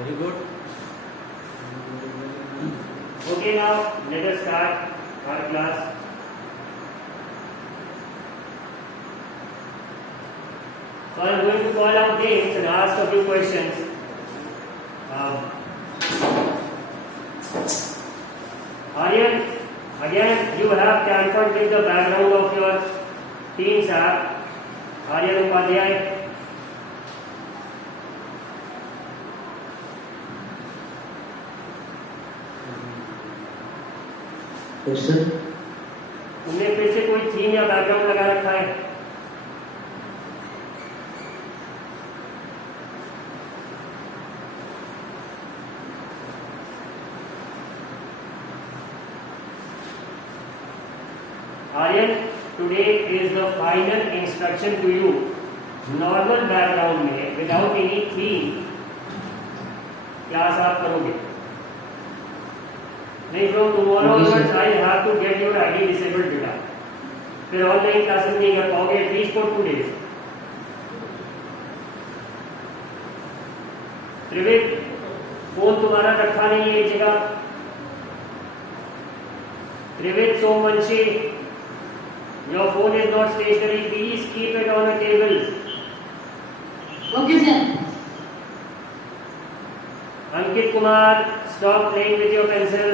Very good. Okay, now let us start our class. So I am going to call out names and ask a few questions. Aryan, again you have tampered with the background of your Teams app. Aryan Upadhyay. Yes, sir. तुमने फिर से कोई theme या background लगा रखा है? Aryan, today is the final instruction to you. Normal background में without any theme class आप करोगे नहीं. From tomorrow onwards I have to get your ID disabled बेटा. फिर ऑनलाइन क्लासेस नहीं कर पाओगे at least for 2 days. Trived, phone तुम्हारा रखा नहीं है एक जगह. Trived Somvanshi, your phone is not stationary. Please keep it on a table. Okay, sir. Ankit Kumar, stop playing with your pencil.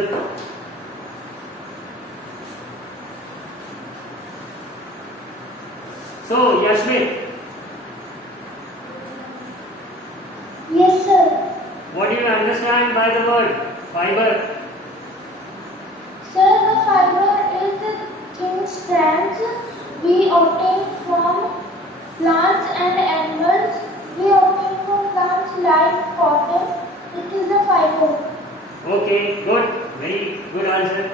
So, Yashmit. Yes, sir. What do you understand by the word fiber? Sir, the fiber is the thin strands we obtain from plants and animals. We obtain from plants like cotton. It is a fiber. Okay, good. Very good answer.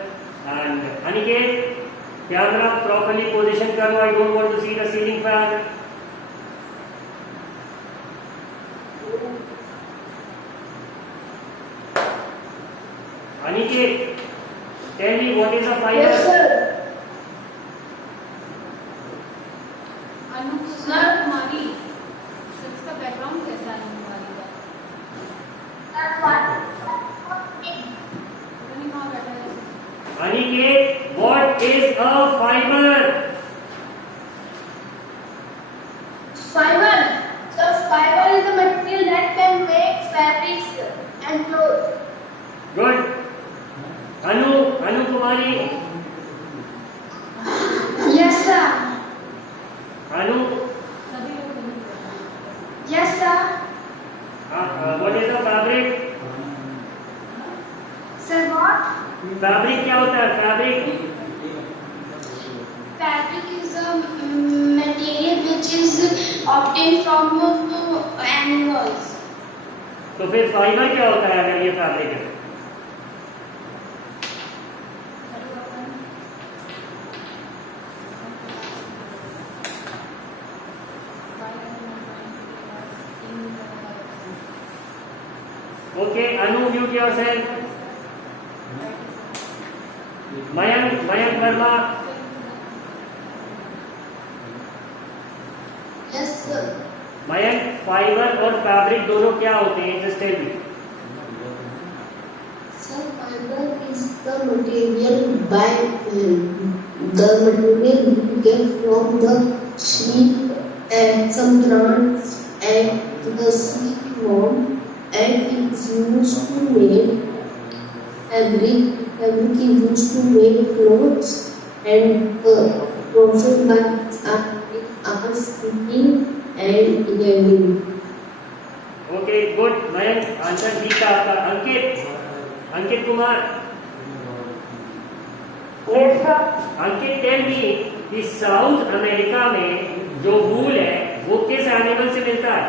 And Aniket, camera properly position karo. I don't want to see the ceiling fan. Aniket, tell me what is a fiber? Yes, sir. अनुकुमार कुमारी, इसका background कैसा है कुमारी का? नहीं कहाँ बैठा है? Aniket, what is a fiber? Fiber. So, fiber is a material that can make fabrics and clothes. Good. Anu Kumari. Yes, sir. Anu, सभी लोग नहीं बैठे। Yes, sir. what is a fabric? Sir, what? Fabric क्या होता है? Fabric. Fabric is a material which is obtained from animals. तो फिर fibre क्या होता है अगर ये फैब्रिक है? Okay, Anu, mute yourself. Mayank Verma. Yes, sir. Mayank, fibre और फैब्रिक दोनों क्या होते हैं? Just tell me. Sir, fiber is the material we get from the sheep and some plants and the silkworm, and it's used to make fabric. Fabric is used to make clothes and profit by our spinning and weaving. Okay, good. Mayank, answer ठीक था आपका. Ankit Kumar. Yes, sir. अंकित, tell me कि south America में जो वूल है वो किस animal से मिलता है?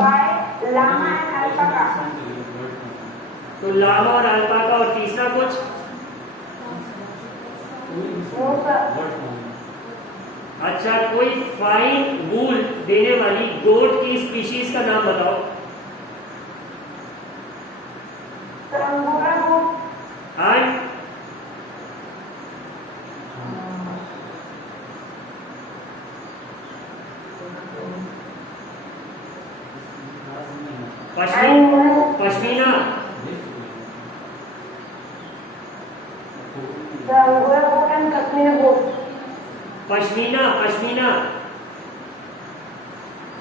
By llama and alpaca. तो लामा और अल्पाका, और तीसरा कुछ? No, sir. अच्छा, कोई फाइन वूल देने वाली गोट की स्पीशीज का नाम बताओ. Angora goat. And pashmina pashmina pashmina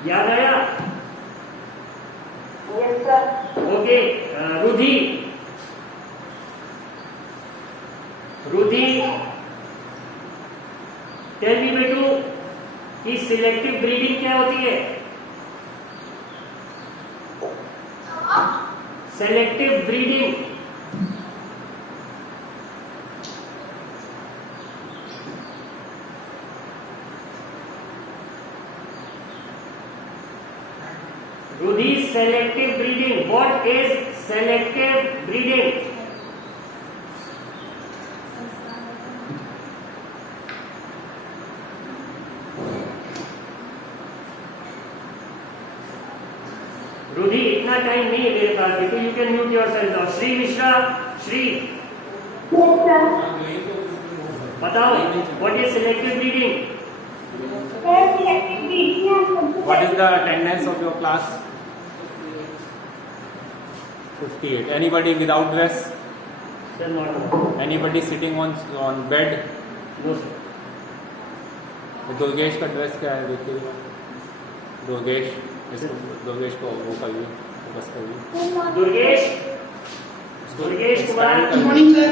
याद आया? ओके रुधि रुधि टेल मी बेटू कि सिलेक्टिव ब्रीडिंग क्या होती है? Selective breeding Rudy, selective breeding. What is selective breeding? Rudy, इतना टाइम नहीं है मेरे पास बेटू. You can mute yourself now. Shri Mishra, Shri बताओ. What is selective breeding? What is the attendance of your class? 58. Anybody without dress? Sir, not. Anybody sitting on bed? No sir. Durgesh का dress क्या है देखिए. दुर्गेश दुर्गेश को वो करिए, फोकस करिए. Durgesh Durgesh Kumar. Good morning, sir.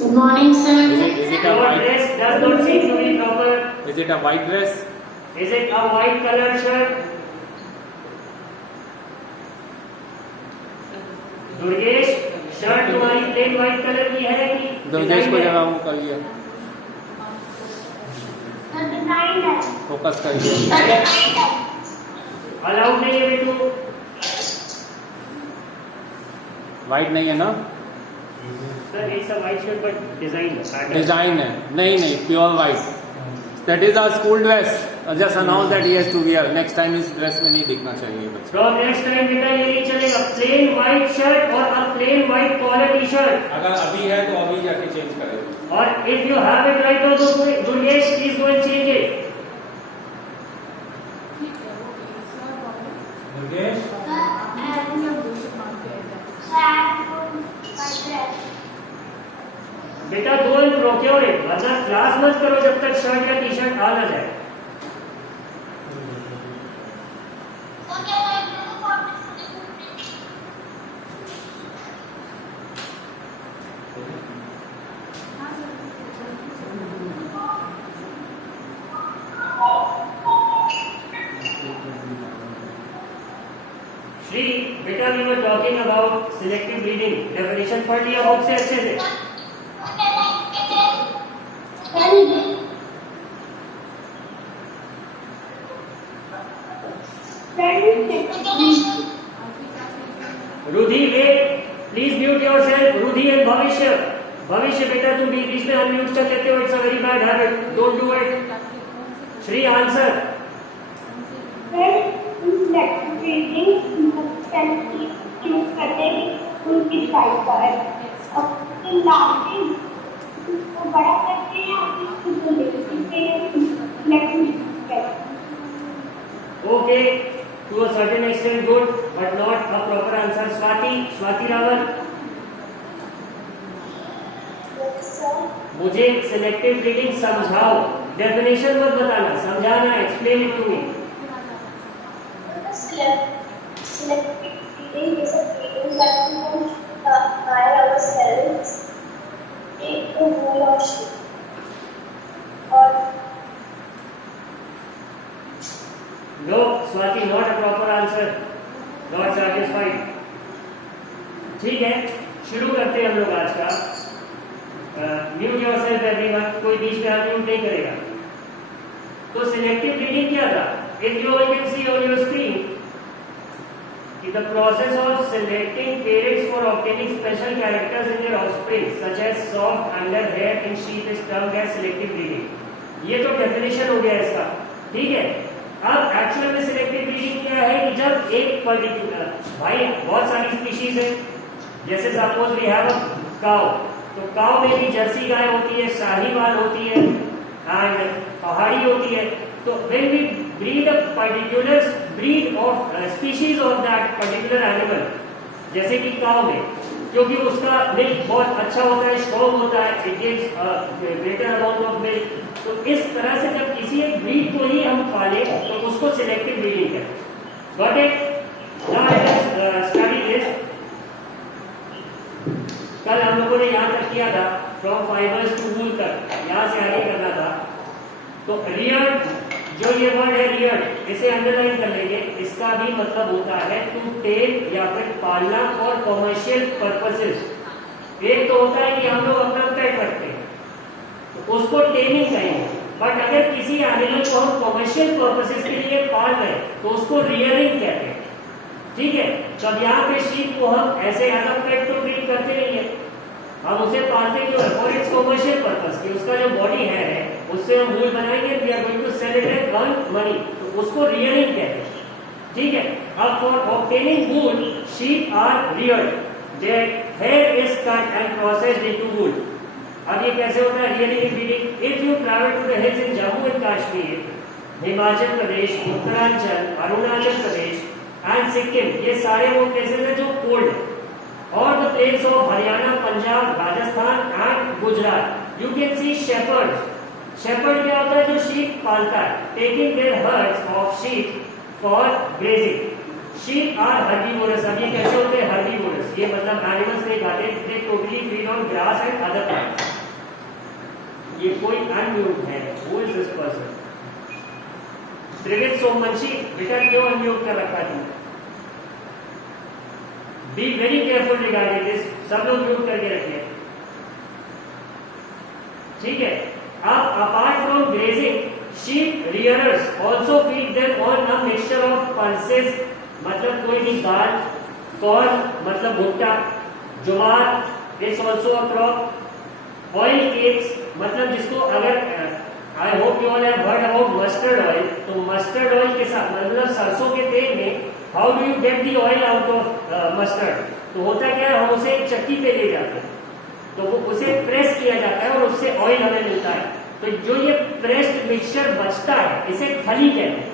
Good morning, sir. Is it a Your white? dress does not seem to be proper. Is it a white dress? Is it a white colored shirt? Durgesh shirt तुम्हारी plane white colour की है कि दुर्गेश को जरा वो करिए, focus करिए. Allowed नहीं है बेटू. वाइट नहीं है ना? Sir it's a white shirt but design design है. नहीं pure white. That is our school dress. Just announce that he has to wear. Next time इस ड्रेस में नहीं दिखना चाहिए बच्चे. फ्रॉम नेक्स्ट टाइम बेटा ये नहीं चलेगा. प्लेन व्हाइट शर्ट और a plain white collar T shirt. अगर अभी है तो अभी जाके चेंज करें. और if you have it right now तो Durgesh please go and change it. ठीक है, okay, it's not a problem. Durgesh आपने अब दूसरे मार्क पे है. बेटा दो एंड प्रोक्योर इट. वरना क्लास मत करो जब तक शर्ट या टी शर्ट आ ना जाए. हाँ सर. श्री बेटा we were talking about selective breeding. Definition पढ़ लिया बुक से अच्छे से. Rudhi wait please mute yourself. Rudhi and Bhavishya. Bhavishya बेटा तुम बीच में अनम्यूट कर लेते हो. It's a very bad habit. Don't do it. Shree answer. Okay to a certain extent good but not a proper answer. Swati Rawal. मुझे सिलेक्टिव ब्रीडिंग समझाओ. डेफिनेशन मत बताना, समझाना. Explain it to me. Selective breeding is a breeding that we can hire ourselves in a bull or sheep. Or no Swati, not a proper answer. Not satisfied. ठीक है शुरू करते हैं हम लोग आज का. Mute yourself everyone. कोई बीच में अनम्यूट नहीं करेगा. तो सिलेक्टिव ब्रीडिंग क्या था? If you can see on your screen the process of selecting parents for obtaining special characters in their offspring such as soft under hair in sheep is termed as selective breeding. ये तो definition हो गया इसका. ठीक है. अब actual में selective breeding क्या है कि जब एक पर्टिकुलर भाई बहुत सारी स्पीशीज है. जैसे suppose we have a cow. तो काउ में भी जर्सी गाय होती है, शाहीवाल होती है एंड पहाड़ी होती है. तो when we breed a particular breed of species of that particular animal, जैसे कि काऊ में, क्योंकि उसका मिल्क बहुत अच्छा होता है, स्ट्रॉन्ग होता है, it gives greater amount of milk. तो इस तरह से जब किसी एक ब्रीड को ही हम पाले तो उसको सिलेक्टिव ब्रीडिंग कहते हैं। Got it? Now let us study this. कल हम लोगों ने यहाँ तक किया था फ्रॉम फाइबर्स टू वूल तक, यहाँ से आगे करना था। तो रियर्ड, जो ये वर्ड है रियर्ड, इसे अंडरलाइन कर लेंगे। इसका भी मतलब होता है टू टेम या फिर पालना फॉर कॉमर्शियल पर्पसेस। एक तो होता है कि हम लोग अपना पेट रखते हैं तो उसको टेमिंग कहेंगे, बट अगर किसी एनिमल को हम कॉमर्शियल पर्पसेस के लिए पाल रहे हैं तो उसको रियरिंग कहते हैं। ठीक है, तो अब यहाँ पे शीप को हम ऐसे एज अ पेट तो ट्रीट करते नहीं है, हम उसे पालते क्यों है? फॉर इट्स कॉमर्शियल पर्पस, कि उसका जो बॉडी है उससे हम वूल बनाएंगे, we are going to sell it and earn money, तो उसको रियरिंग कहते हैं। ठीक है, अब for obtaining wool sheep are reared, their hair is cut and processed into wool. अब ये कैसे होता है rearing and breeding? If you travel to the hills in Jammu and Kashmir, Himachal Pradesh, Uttaranchal, Arunachal Pradesh and Sikkim, ये सारे वो प्लेसेस हैं जो कोल्ड है, और the place of Haryana, Punjab, Rajasthan and Gujarat, you can see shepherds. Shepherd क्या होता है? जो शीप पालता है, taking their herds of sheep for grazing. Sheep are herbivorous. अब ये कैसे होते हैं हर्बीवोरस? ये मतलब एनिमल्स नहीं खाते, they totally feed on grass and other plants. ये कोई अनम्यूट है, who is this person? Trivid Somvanshi, बेटा क्यों अनम्यूट कर रखा है? Be very careful regarding this, सब लोग म्यूट करके रखिए। ठीक है, अब apart from grazing, sheep rearers also feed them on a mixture of pulses, मतलब कोई भी दाल, कॉर्न मतलब भुट्टा, jowar is also a crop, oil cakes, मतलब जिसको अगर I hope you all have heard about mustard oil, तो मस्टर्ड ऑयल के साथ मतलब सरसों के तेल में how do you get the oil out of mustard? तो होता क्या है, हम उसे चक्की पे ले जाते हैं तो वो उसे प्रेस किया जाता है और उससे ऑयल हमें मिलता है। तो जो ये प्रेस्ड मिक्सचर बचता है इसे खली कहते हैं।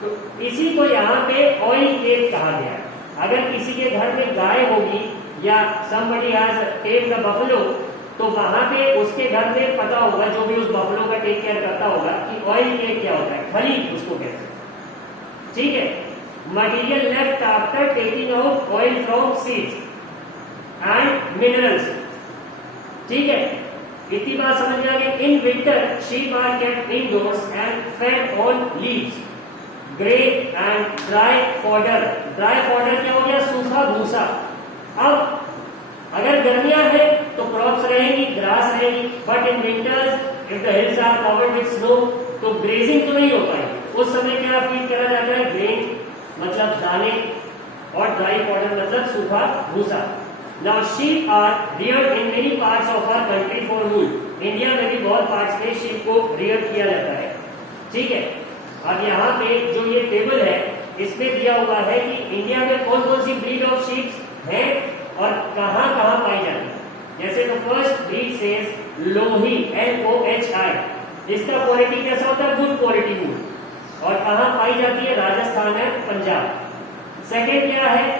तो इसी को यहाँ पे ऑयल केक कहा गया है। अगर किसी के घर में गाय होगी या somebody has tamed a buffalo, तो वहां पे उसके घर में पता होगा, जो भी उस बफलो का टेक केयर करता होगा, कि ऑयल केक क्या होता है, खली उसको कहते हैं। ठीक है, material left after taking out oil from seeds and minerals. ठीक है, इतनी बात समझ में आ गई। In winter sheep are kept indoors and fed on leaves, grain and dry fodder. Dry fodder क्या हो गया? सूखा भूसा। अब अगर गर्मियां है तो क्रॉप्स रहेंगी, ग्रास रहेगी, but in winters if the hills are covered with snow तो ग्रेजिंग तो नहीं हो पाएगी। उस समय क्या फीड करा जाता है? ग्रेन मतलब दाने, और ड्राई फॉडर मतलब सूखा भूसा। Now sheep are reared in many parts of our country for wool. India में भी बहुत पार्ट्स में शीप को रियर किया जाता है। ठीक है, अब यहाँ पे जो ये टेबल है इसमें दिया हुआ है कि इंडिया में कौन कौन सी ब्रीड ऑफ शीप है और कहाँ कहाँ पाई जाती है। जैसे तो फर्स्ट ब्रीड सेज लोही, LOHI, इसका क्वालिटी कैसा होता है? गुड क्वालिटी वूल, और कहाँ पाई जाती है? राजस्थान एंड पंजाब। सेकेंड क्या है?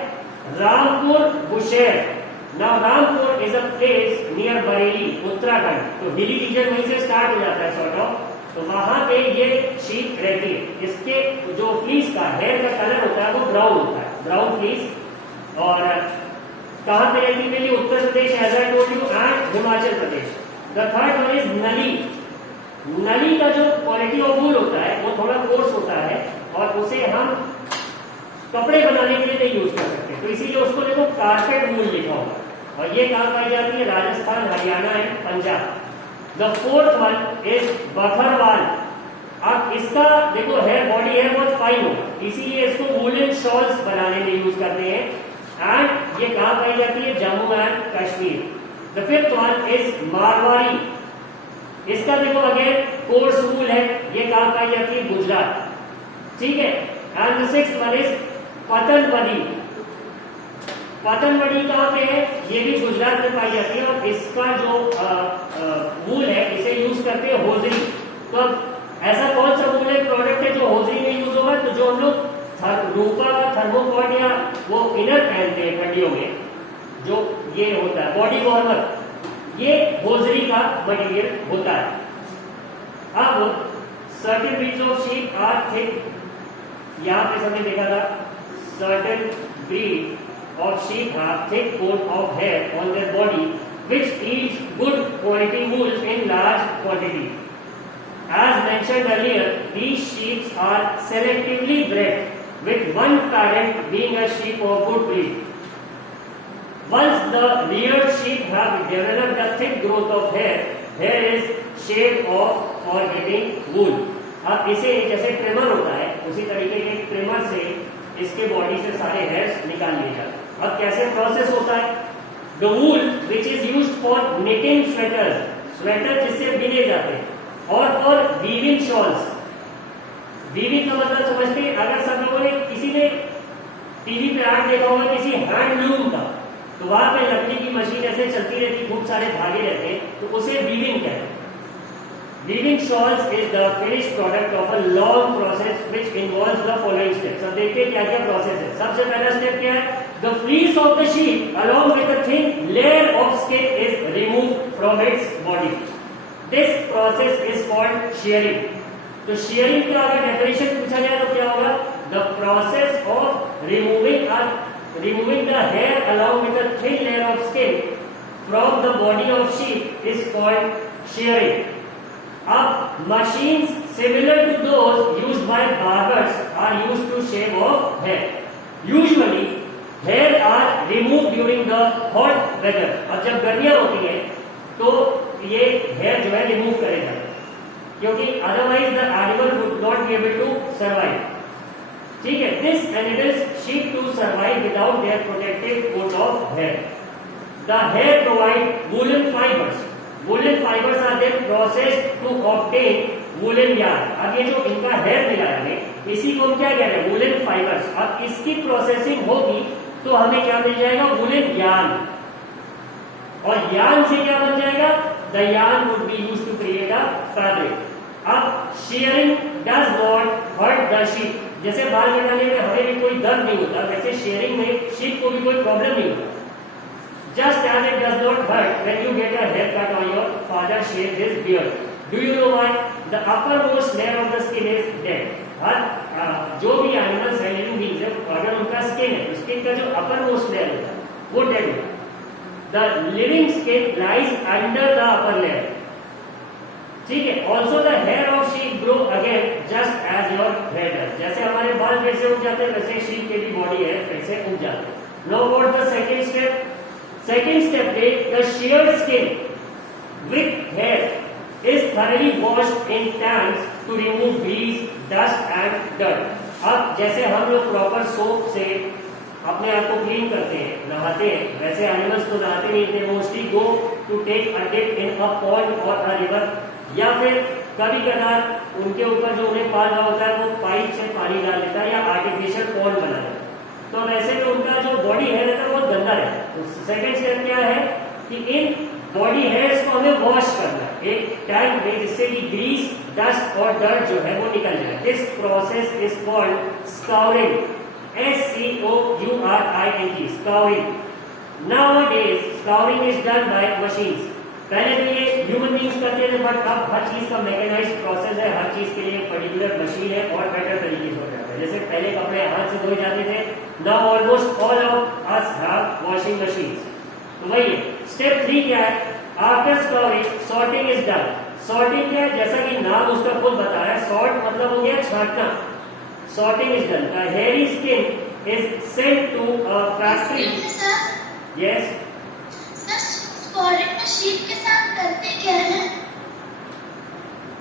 Rampur Bushehr. Now Rampur is a place near Bareilly, Uttarakhand, तो हिली रीजन वहीं से स्टार्ट हो जाता है सॉर्ट ऑफ, तो वहां पे ये शीप रहती है। इसके जो फ्लीस का हेयर का कलर होता है वो ब्राउन होता है, ब्राउन फ्लीस। और कहाँ पे रहती है? Uttar Pradesh, as I told you, and Himachal Pradesh. The third one is Nali. Nali का जो क्वालिटी ऑफ वूल होता है वो थोड़ा कोर्स होता है और उसे हम कपड़े बनाने के लिए नहीं यूज कर सकते, तो इसीलिए उसको देखो कारपेट वूल लिखा होगा। और ये कहाँ पाई जाती है? Rajasthan, Haryana and Punjab. The fourth one is Bakarwal. अब इसका देखो हेयर बॉडी है बहुत फाइन होगा, इसीलिए इसको वूलन शॉल्स बनाने में यूज करते हैं। एंड ये कहाँ पाई जाती है? Jammu and Kashmir. The fifth one is Marwari. इसका देखो अगेन कोर्स वूल है, ये कहाँ पाई जाती है? गुजरात। ठीक है, and the sixth one is Patanwadi. Patanwadi कहाँ पे है? ये भी गुजरात में पाई जाती है, और इसका जो वूल है इसे यूज करते हैं होजरी। तो अब ऐसा कौन सा वूल है प्रोडक्ट है जो होजरी में यूज होगा? तो जो हम लोग थर्मोकॉट या वो इनर पहनते हैं ठंडियों में, जो ये होता है बॉडी वार्मर, ये होजरी का मटेरियल होता है। अब certain breeds of sheep are thick, यहाँ पे हमने देखा था certain breed of sheep have thick coat of hair on their body which eats good quality wool in large quantity. As mentioned earlier, these sheep are selectively bred, with one parent being a sheep of good breed. Once the reared sheep have developed a thick growth of hair, hair is shaved off for getting wool. अब इसे जैसे trimmer होता है, उसी तरीके के trimmer से इसके बॉडी से सारे हेयर्स निकाल लिए जाते हैं। अब कैसे प्रोसेस होता है? The wool which is used for knitting sweaters, sweater जिससे बिने जाते हैं, और for weaving shawls. वीविंग का मतलब समझते हैं, अगर सब लोगों ने किसी ने टीवी पे ऐड देखा होगा किसी हैंडलूम का, तो वहां पे लकड़ी की मशीन ऐसे चलती रहती, खूब सारे धागे रहते हैं, तो उसे वीविंग कहते हैं। Weaving shawls is the finished product of a long process which involves the following steps. अब देखते हैं क्या क्या प्रोसेस है। सबसे पहला स्टेप क्या है? The fleece of the sheep along with a thin layer of skin is removed from its body. This process is called shearing. तो shearing का अगर डेफिनेशन पूछा जाए तो क्या होगा? The process of removing the hair along with a thin layer of skin from the body of sheep is called shearing. अब machines similar to those used by barbers are used to shave off hair. Usually hair are removed during the hot weather. अब जब गर्मियां होती हैं तो ये hair जो है रिमूव करे जाते हैं, क्योंकि otherwise the animal would not be able to survive. ठीक है, this enables sheep to survive without their protective coat of hair. The hair provide woolen fibers. Woolen fibers are then processed to obtain woolen yarn. अब ये जो इनका hair मिला है हमें, इसी को हम क्या कह रहे हैं? Woollen fibres. अब इसकी प्रोसेसिंग होगी तो हमें क्या मिल जाएगा? Woollen yarn. और यार्न से क्या बन जाएगा? The yarn would be used to create a fabric. अब shearing does not hurt the sheep. जैसे बाल कटाने में हमें भी कोई दर्द नहीं होता, वैसे शेयरिंग में शीप को भी कोई प्रॉब्लम नहीं होता। Just as it does not hurt when you get a haircut or your father shaves his beard. Do you know why? The uppermost layer of the skin is dead. जो भी animals है, living beings है, अगर उनका skin है, skin का जो uppermost layer होता है वो डेड होता है। The living skin lies under the upper layer. ठीक है। Also the hair of sheep grow again just as your hair does. जैसे हमारे बाल फिर से उग जाते हैं, वैसे sheep के भी बॉडी है फिर से उग जाते हैं। Now what the second step? Second step is the sheared skin with hair is thoroughly washed in tanks to remove grease, dust and dirt. अब जैसे हम लोग प्रॉपर सोप से अपने आप को क्लीन करते हैं, नहाते हैं, वैसे एनिमल्स तो नहाते नहीं थे, mostly go to take a dip in a pond और अ रिवर, या फिर कभी कभार उनके ऊपर जो उन्हें पाल रहा होता है वो पाइप से पानी डाल देता है या आर्टिफिशियल पॉन्ड बना देता है। तो वैसे तो उनका जो बॉडी हेयर रहता है वो गंदा रहता है। तो सेकंड स्टेप क्या है कि इन बॉडी हेयर्स को हमें वॉश करना है एक टैंक में, जिससे कि ग्रीस, डस्ट और डर्ट जो है वो निकल जाए। This process is called scouring, SCOURING, scouring. Nowadays scouring is done by machines. पहले तो ये ह्यूमन बीइंग्स करते थे, बट अब हर चीज का मैकेनाइज्ड प्रोसेस है, हर चीज के लिए पर्टिकुलर मशीन है और बेटर तरीके से हो जाता है। जैसे पहले कपड़े हाथ से धोए जाते थे, now almost all of us have washing machines. तो वही स्टेप 3 क्या है? After scouring sorting is done. Sorting क्या है? जैसा कि नाम उसका खुद बता रहा है, सॉर्ट मतलब हो गया छांटना। Sorting is done. The hairy skin is sent to a factory. Yes scouring में शीप के साथ करते क्या है?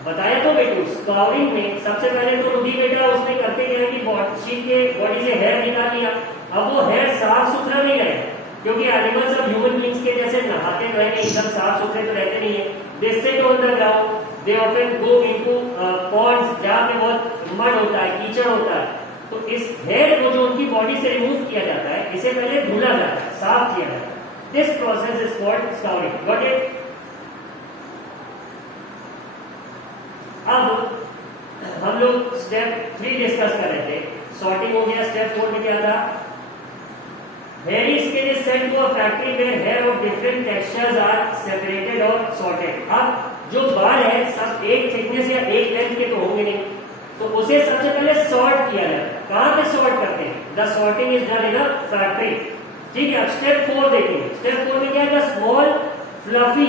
बताया तो बेटू, स्काउरिंग में सबसे पहले तो रुदी बेटा उसने करते क्या है कि शीप के बॉडी से हेयर निकाल लिया। अब वो हेयर साफ सुथरा नहीं रहे, क्योंकि एनिमल्स अब ह्यूमन बीइंग्स के जैसे नहाते तो है नहीं, एकदम साफ सुथरे तो रहते नहीं है। They sit on the ground, they often go into ponds जहाँ पे बहुत मड होता है, कीचड़ होता है। तो इस हेयर को जो उनकी बॉडी से रिमूव किया जाता है, इसे पहले धुला जाता है, साफ किया जाता है। This process is called scouring. Got it? अब हम लोग स्टेप 3 डिस्कस कर रहे थे। सॉर्टिंग हो गया। स्टेप 4 में क्या था? sent to a factory where hair of different textures are separated or sorted. अब जो बाल है सब एक थिकनेस या एक लेंथ के तो होंगे नहीं, तो उसे सबसे पहले सॉर्ट किया जाता है. कहाँ पे सॉर्ट करते हैं? The sorting is done in a factory. ठीक है. अब स्टेप 4 देखेंगे. स्टेप 4 में क्या है? Small fluffy.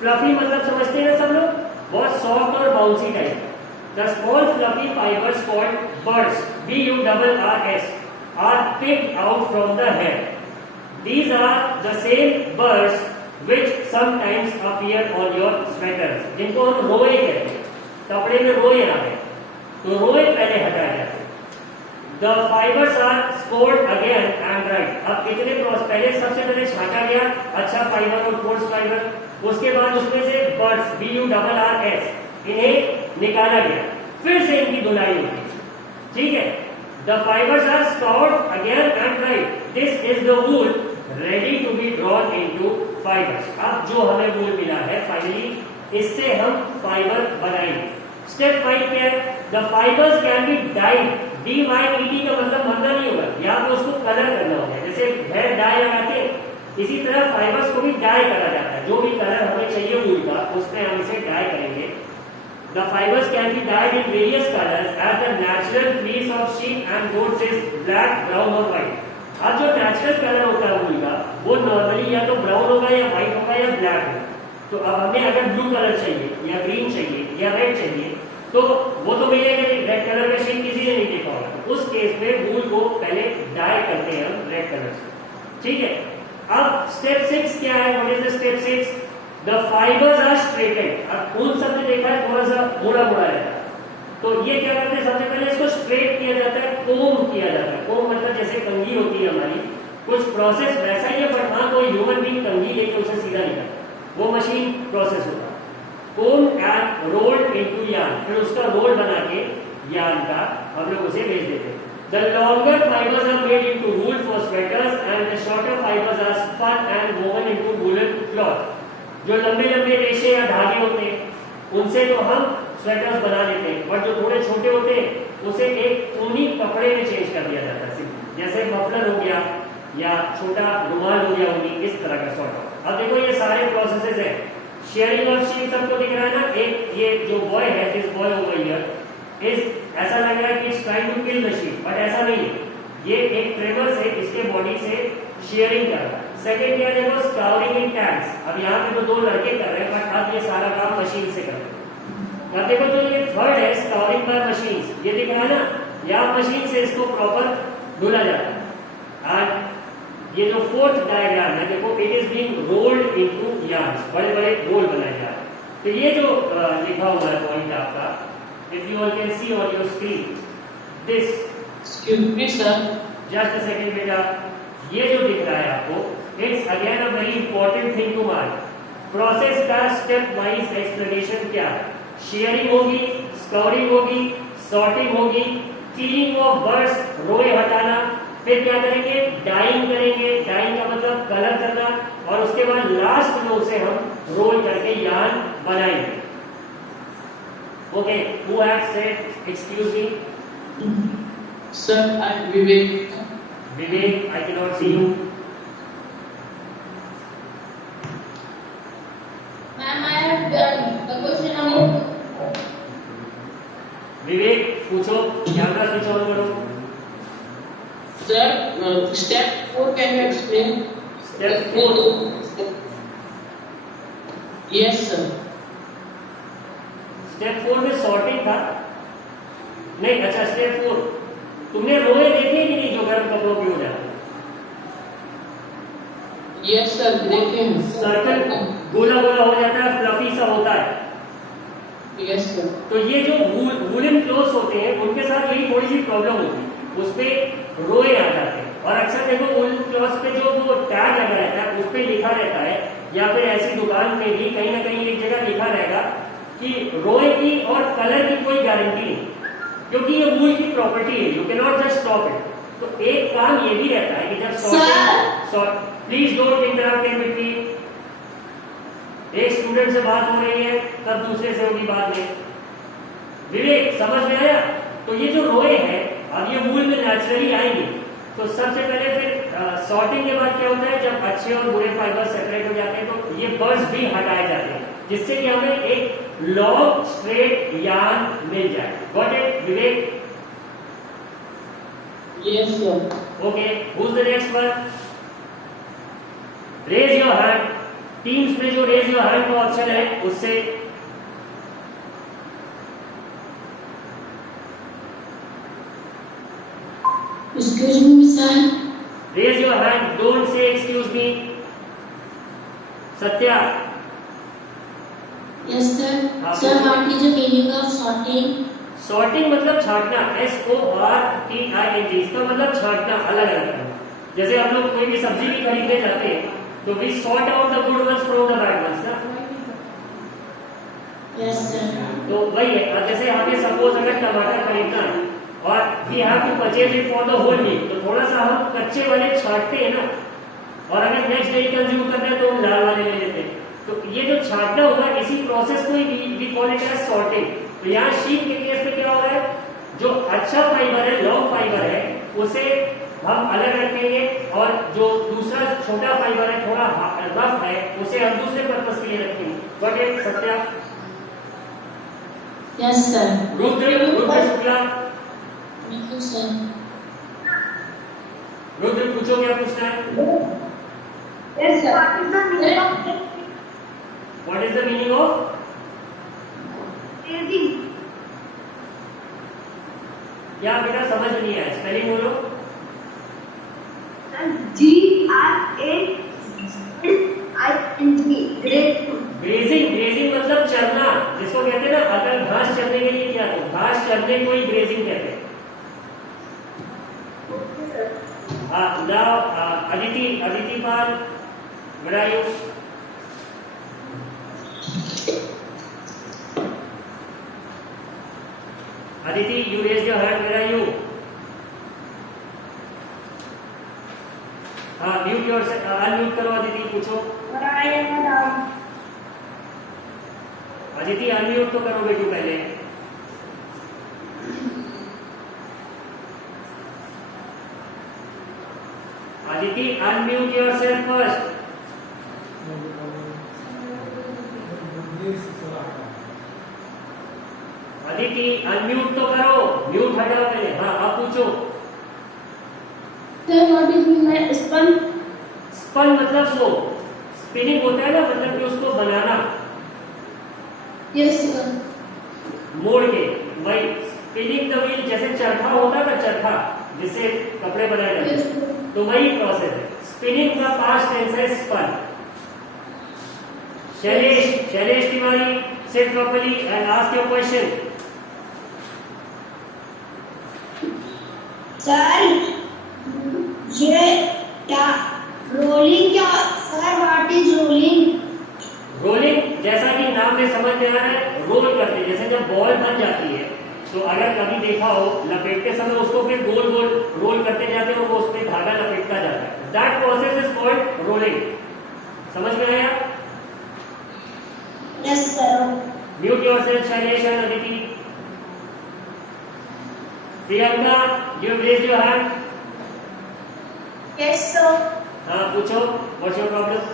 फ्लफी मतलब समझते हैं सब लोग, बहुत सॉफ्ट और bouncy type. The small fluffy fibres called birds, BURRS, are picked out from the hair. These are the same birds which sometimes appear on your sweaters, जिनको हम रोए कहते हैं. कपड़े में रोए आ गए तो रोए पहले हटाए जाते हैं. The fibers are scored again and dried. अब कितने प्रोसेस? पहले सबसे पहले छाटा गया अच्छा फाइबर और कोर्स फाइबर, उसके बाद उसमें से बर्ड्स BURRS इन्हें निकाला गया, फिर से इनकी धुलाई होगी. ठीक है. The fibers are stored again and dried. This is the wool ready to be drawn into fibers. अब जो हमें wool मिला है फाइनली, इससे हम फाइबर बनाएंगे. स्टेप 5 क्या है? The fibers can be dyed. DYED का मतलब मरना नहीं होगा, या तो उसको कलर करना होगा. जैसे हेयर डाई लगाते हैं, इसी तरह फाइबर्स को भी डाई करा जाता है. जो भी कलर हमें चाहिए wool का, उसमें हम इसे डाई करेंगे. The fibers can be dyed in various colors as the natural fleece of sheep and goats is black, brown or white. अब जो नेचुरल कलर होता है wool का, वो नॉर्मली या तो ब्राउन होगा या व्हाइट होगा या ब्लैक होगा. तो अब हमें अगर ब्लू कलर चाहिए या ग्रीन चाहिए या रेड चाहिए, तो वो तो मिलेगा नहीं. रेड कलर का शेड किसी ने नहीं देखा होगा. तो उस केस में wool को पहले डाई करते हैं हम रेड कलर से. ठीक है. अब स्टेप 6 क्या है? What is the step 6? The fibers are straightened. अब ऊन सबने देखा है थोड़ा सा मुड़ा मुड़ा रहता है, तो ये क्या करते हैं? सबसे पहले इसको स्ट्रेट किया जाता है, कोम किया जाता है. कोम मतलब जैसे कंघी होती है हमारी, कुछ प्रोसेस वैसा ही है, बट हाँ कोई ह्यूमन बीइंग कंघी लेके उसे सीधा नहीं करता, वो मशीन प्रोसेस होता है. कोम एंड रोल्ड इनटू यार्न, फिर उसका रोल बना के यार्न का हम लोग उसे भेज देते हैं. The longer fibers are made into wool for sweaters and the shorter fibers are spun and woven into woolen cloth. जो लंबे लंबे रेशे या धागे होते हैं उनसे तो हम स्वेटर्स बना लेते हैं, बट जो थोड़े छोटे होते हैं उसे एक ऊनी कपड़े में चेंज कर दिया जाता है. जैसे मफलर हो गया या छोटा रुमाल हो गया ऊनी, इस तरह का सॉर्ट. अब देखो ये सारे प्रोसेसेस हैं. शेयरिंग ऑफ शीट सबको दिख रहा है ना. एक ये जो बॉय है, this boy over here is, ऐसा लग रहा है कि it's trying to kill the sheet, but ऐसा नहीं है. ये एक ट्रिमर से इसके बॉडी से शेयरिंग कर रहा है. सेकेंड क्या देखो? स्काउरिंग इन टैग्स. अब यहाँ पे तो 2 लड़के कर रहे हैं, बट अब ये सारा काम मशीन से कर रहे हैं. अब देखो जो ये थर्ड है स्काउरिंग बाय मशीन, ये दिख रहा है ना. यहाँ मशीन से इसको प्रॉपर धुला जाता है. और ये जो फोर्थ डायग्राम है देखो, it is being rolled into yarns, बड़े बड़े रोल बनाए जा रहे हैं. तो ये जो लिखा हुआ है पॉइंट आपका, if you all can see on your screen this. Excuse me, sir. Just a second बेटा. ये जो दिख रहा है आपको, it's again a very important thing to mark. Process का स्टेप वाइज एक्सप्लेनेशन क्या है? शेयरिंग होगी, स्काउरिंग होगी, सॉर्टिंग होगी, क्लीनिंग ऑफ बर्ड्स, रोए हटाना, फिर क्या करेंगे? डाइंग करेंगे. डाइंग का मतलब कलर करना, और उसके बाद लास्ट में उसे हम रोल करके यार्न बनाएंगे. Okay, who has said excuse me? Sir, I'm Vivek. Vivek, I cannot see you. Ma'am, I have done the question number 2. विवेक पूछो, कैमरा स्विच ऑन करो. Sir, step 4 can you explain? Step 4. Yes, sir. Step 4 में sorting था नहीं. अच्छा, step 4 तुमने रोए देखे कि नहीं जो गर्म कपड़ों पे हो जाते हैं? Yes, sir. देखे हैं. सर्कल गोला गोला हो जाता है, फ्लफी सा होता है. Yes, sir. तो ये जो वुलन क्लोथ्स होते हैं उनके साथ यही थोड़ी सी प्रॉब्लम होती है, उसपे रोए आ जाते हैं. और अक्सर देखो वुलन क्लॉथ्स पे जो वो टैग लगा रहता है उस पे लिखा रहता है, या फिर ऐसी दुकान में भी कहीं ना कहीं एक जगह लिखा रहेगा कि रोए की और कलर की कोई गारंटी नहीं, क्योंकि ये वूल की प्रॉपर्टी है. You can not just stop it. तो एक काम ये भी रहता है कि जब please don't interrupt in between. एक स्टूडेंट से बात हो रही है तब दूसरे से होगी बात में. विवेक समझ में आया? तो ये जो रोए हैं अब ये वूल में नेचुरली आएंगे, तो सबसे पहले फिर सॉर्टिंग के बाद क्या होता है, जब अच्छे और बुरे फाइबर सेपरेट हो जाते हैं तो ये बर्ड्स भी हटाए जाते हैं, जिससे कि हमें एक लॉन्ग स्ट्रेट यार्न मिल जाए। Got it Vivek? Yes, sir. Okay, who is the next one? Raise your hand. Teams में जो रेज योर हैंड का ऑप्शन है उससे Excuse me, sir. Raise your hand, don't say excuse me. Satya, Yes, sir. हाँ, Sir, पूछिए। what is the meaning of sorting? Sorting मतलब छांटना, SORTING, इसका मतलब छांटना, अलग अलग करना। जैसे हम लोग कोई भी सब्जी भी खरीदने जाते हैं तो we sort out the good ones from the bad ones ना। Yes, sir. तो वही है। अब जैसे हमें सपोज अगर टमाटर खरीदना है और we have to purchase it for the whole meal, तो थोड़ा सा हम कच्चे वाले छांटते हैं ना, और अगर नेक्स्ट डे कंज्यूम करते हैं तो हम लाल वाले ले लेते हैं। तो ये जो छांटना होगा, इसी प्रोसेस को we call it as sorting. तो यहाँ शीप के केस में क्या हो रहा है, जो अच्छा फाइबर है, लॉन्ग फाइबर है, उसे हम अलग रखेंगे, और जो दूसरा छोटा फाइबर है, थोड़ा रफ है, उसे हम दूसरे पर्पस के लिए रखेंगे। बट एक Satya, Yes, sir. Rudra Shukla, Thank you, sir. Rudra पूछो क्या पूछना है? Yes, sir. What is the meaning of what is the meaning of grazing? क्या बेटा समझ नहीं आया, स्पेलिंग बोलो। Grazing. ग्रेजिंग मतलब चरना, जिसको कहते हैं ना, अगर घास चरने के लिए क्या, तो घास चरने को ही ग्रेजिंग कहते हैं। Now Aditi Pal, where are you? Aditi, you raised your hand, where are you? हाँ, म्यूट योरसेल्फ, अनम्यूट करो अदिति, पूछो। अदिति अनम्यूट तो करो बेटू पहले। Aditi unmute yourself first. Aditi unmute तो करो, म्यूट हटाओ पहले। हाँ, अब पूछो। Sir, what is mean spun? Spun मतलब वो स्पिनिंग होता है ना, मतलब कि उसको बनाना, Yes, sir. मोड़ के, वही स्पिनिंग द व्हील। जैसे चरखा होता है ना, चरखा जिससे कपड़े बनाए जाते Yes, हैं, sir. तो वही प्रोसेस है। स्पिनिंग का पास्ट टेंस है spun. Shailesh Tiwari, sit properly and ask your question. Sir ये क्या रोलिंग, क्या sir what is rolling? Rolling जैसा कि नाम में समझ में आ रहा है, रोल करते हैं। जैसे जब बॉल बन जाती है तो अगर कभी देखा हो, लपेटते समय उसको फिर गोल गोल रोल करते जाते हैं और वो उस पर धागा लपेटता जाता है। That process is called rolling. समझ में आया? Yes sir. Mute yourself Shailesh and Aditi. Priyanka, you raise your hand. Yes, sir. हाँ, पूछो, what's your problem?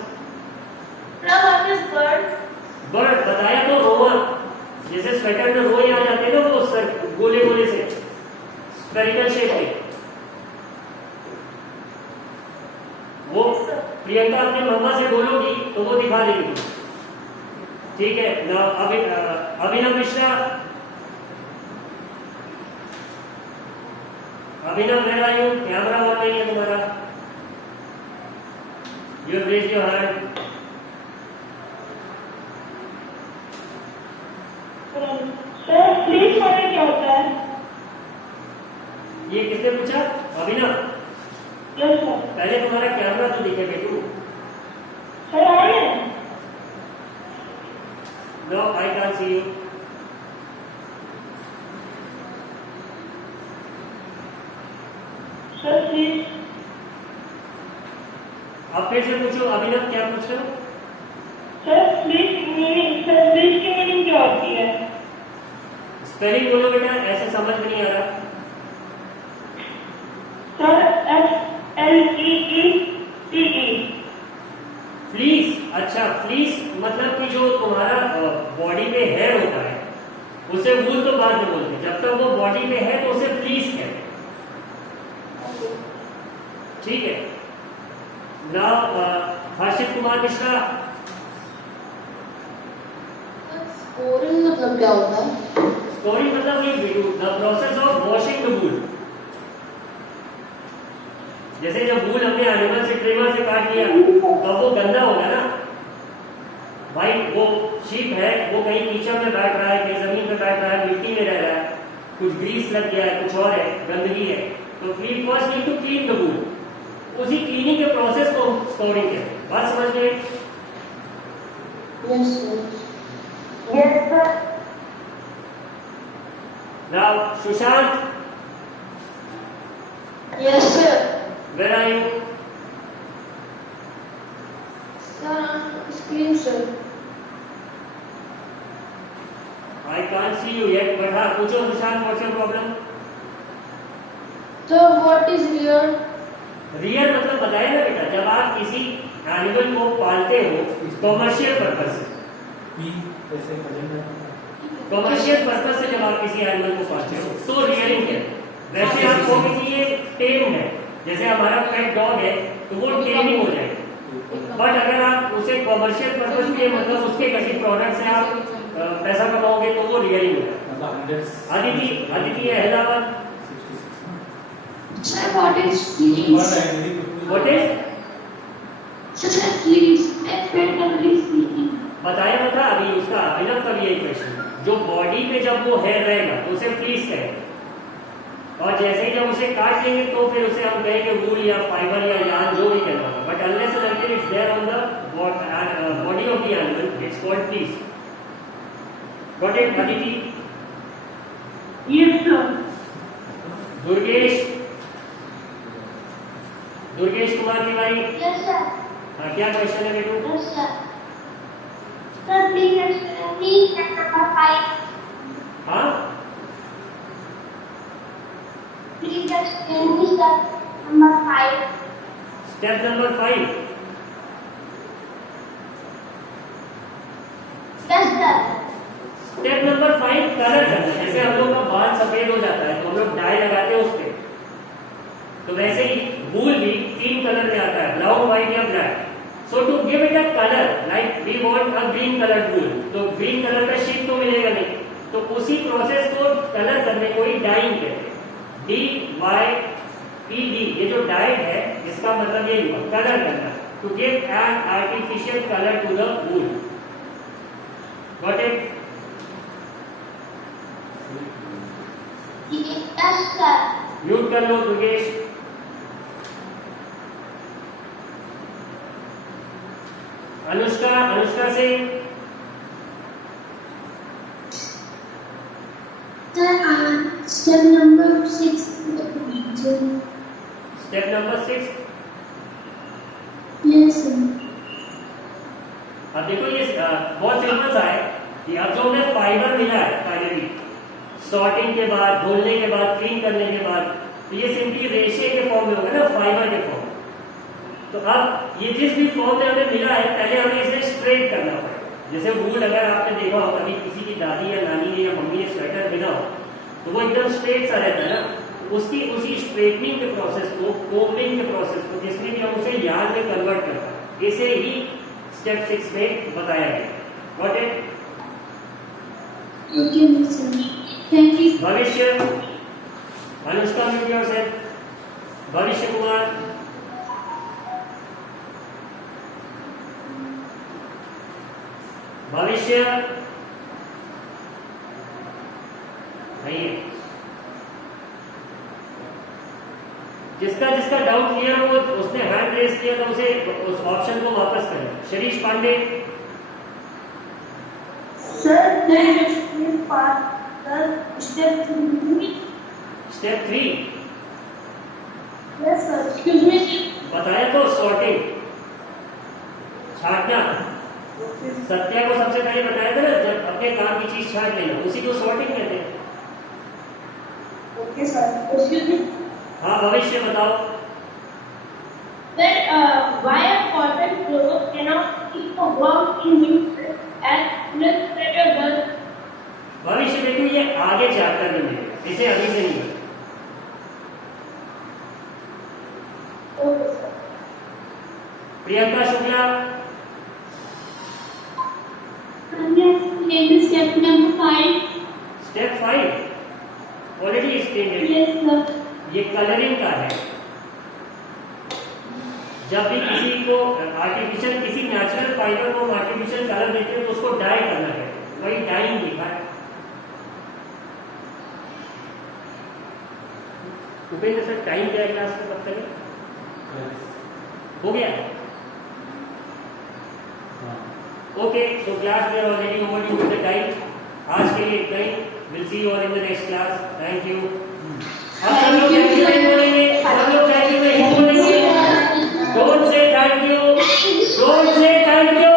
Now what is bird? Bird बताया तो, रोआ। जैसे स्वेटर में रोए आ जाते हैं ना, वो सर गोले गोले से स्फेरिकल शेप में, वो प्रियंका अपने मम्मा से बोलोगी तो वो दिखा देगी। ठीक है ना? अभिनव मिश्रा, अभिनव मेरा यू कैमरा ऑन नहीं है तुम्हारा। You raise your hand. Sir sleep होने क्या होता है? ये किसने पूछा? अभिनव। Yes sir. पहले तुम्हारा कैमरा तो दिखे बेटू। सर ऑन है? No, I can see you. Sir sleep. अब फिर से पूछो अभिनव, क्या पूछ रहे हो? Sir sleep meaning, sir sleep की मीनिंग क्या होती है? स्पेलिंग बोलो बेटा, ऐसे समझ में नहीं आ रहा। सर ठीक है। नाउ हर्षित कुमार मिश्रा, स्कोरिंग मतलब क्या होता है? स्कोरिंग मतलब ये the process of washing the वूल। जैसे जब वूल हमने एनिमल से ट्रिमर से काट लिया तो वो गंदा होगा ना भाई। वो शीप है, वो कहीं कीचड़ में बैठ रहा है, कहीं जमीन में बैठ रहा है, मिट्टी में रह रहा है, कुछ ग्रीस लग गया है, कुछ और है, गंदगी है, तो we first need to clean the wool. उसी क्लीनिंग के प्रोसेस को स्कोरिंग है। बात समझ गए? Yes sir. Yes, sir. Now Sushant, yes sir. Where are you? Sir on screen sir. I can't see you yet, but हाँ पूछो Sushant, what's your problem? Sir what is real? Real मतलब बताया ना बेटा, जब आप किसी एनिमल को पालते हो कॉमर्शियल पर्पस से, कॉमर्शियल पर्पस से जब आप किसी एनिमल को पालते हो तो रियलिंग है। वैसे आपको किसी ये टेम है, जैसे हमारा पेट डॉग है तो वो टेमिंग हो जाएगी। बट अगर आप उसे कॉमर्शियल पर्पस के मतलब उसके किसी प्रोडक्ट से आप पैसा कमाओगे तो वो रियलिंग होगा। Aditi Ahlawat, Sir, what is feelings? What is? Sir, feelings. Expectantly speaking. बताया ना था अभी उसका इनफ का भी यही क्वेश्चन। जो बॉडी पे जब वो हेयर रहेगा तो उसे फ्रीज करेगा, और जैसे ही जब उसे काट लेंगे तो फिर उसे हम कहेंगे वूल या फाइबर या यार्न जो भी कहना होगा। But unless and until it's there on the body of the animal it's called fleece. Got it Aditi? Yes, sir. Durgesh Kumar Tiwari, Yes, sir. हाँ क्या क्वेश्चन है बेटू? Yes, sir. Sir, please explain me step number 5. हाँ Please explain me step number 5. Step number 5। Yes, sir. Step number 5 colour करना। जैसे हम लोग का बाल सफेद हो जाता है तो हम लोग डाई लगाते हैं उस पे, तो वैसे ही वूल भी 3 कलर में आता है, ब्राउन, व्हाइट या black. So to give it a colour like we want a green colour wool, तो ग्रीन कलर का शेड तो मिलेगा नहीं, तो उसी प्रोसेस को कलर करने को ही डाइंग कहते हैं। DYED, ये जो डाइड है इसका मतलब ये हुआ कलर करना, to give an artificial colour to the wool. Got it? Yes, sir. Mute कर लो दुर्गेश। अनुष्का से Sir, step number 6. Step number 6। Yes, sir. अब देखो ये बहुत सिंपल सा है कि अब जो हमें फाइबर मिला है फाइनली सॉर्टिंग के बाद, धुलने के बाद, क्लीन करने के बाद, तो ये सिंपली रेशे के फॉर्म में होगा ना, फाइबर के फॉर्म। तो अब ये जिस भी फॉर्म में हमें मिला है पहले हमें इसे स्ट्रेट करना पड़ेगा। जैसे वूल अगर आपने देखा हो कभी किसी की दादी या नानी ने या मम्मी ने स्वेटर पहना हो तो वो एकदम स्ट्रेट सा रहता है ना, उसी स्ट्रेटनिंग के प्रोसेस को, कोम्बिंग के प्रोसेस को, जिसमें भी हम उसे यार्न में कन्वर्ट करते हैं, इसे ही स्टेप 6 में बताया गया। Got it? Okay, sir. Thank you. भविष्य, अनुष्का म्यूट योरसेल्फ। भविष्य कुमार, भविष्य नहीं है। जिसका डाउट क्लियर हो उसने हैंड रेस किया तो उसे उस ऑप्शन को वापस करें। Shirish Pandey, Sir, then explain part. Sir, step 3. Step 3 Yes, sir. Excuse me. बताया तो सॉर्टिंग, छांटना। सत्या को सबसे पहले बताया था ना, जब अपने काम की चीज छांट लेना, उसी को सॉर्टिंग कहते हैं। Okay, sir. Excuse me. हाँ भविष्य बताओ। Then, why a cotton cloth cannot keep a worm in winter as illustrator does? भविष्य देखो ये आगे चैप्टर में मिलेगा, इसे अभी से नहीं। Okay, sir. Priyanka Shukla, Yes, in step number 5. Step 5 already explain. Yes, sir. ये कलरिंग का है। जब भी किसी को आर्टिफिशियल, किसी नेचुरल फाइबर को आर्टिफिशियल कलर देते हैं तो उसको डाई करना है, वही डाइंग लिखा है। उपेंद्र सर, टाइम क्या है क्लास का, कब तक है? हो गया? ओके, सो क्लास में already over due with the time. आज के लिए इतना ही। Will see you all in the next class. Thank you. अब सब लोग थैंक यू नहीं बोलेंगे, सब लोग थैंक यू नहीं बोलेंगे। Don't say thank you, don't say thank you,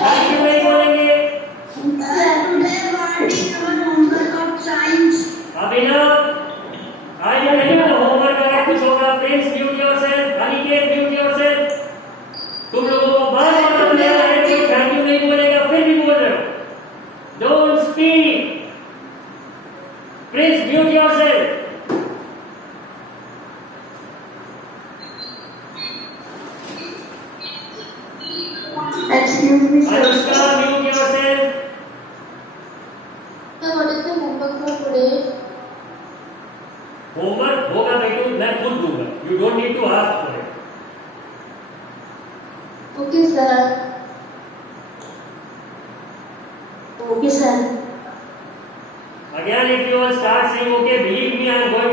thank you नहीं बोलेंगे। अभिनव, आज कहीं तो होमवर्क अगर कुछ होगा, please mute yourself. Aniket, mute yourself. तुम लोगों को बार बार बताया है कि थैंक यू नहीं बोलेगा, फिर भी बोल रहे हो। Don't speak, please mute yourself. Excuse me, sir. Anushka, mute yourself. Sir, what is the homework for today? Homework होगा बेटू, मैं खुद दूंगा। You don't need to ask for it. Okay, sir. Okay, sir. Again, if you all start saying, okay, believe me, I am going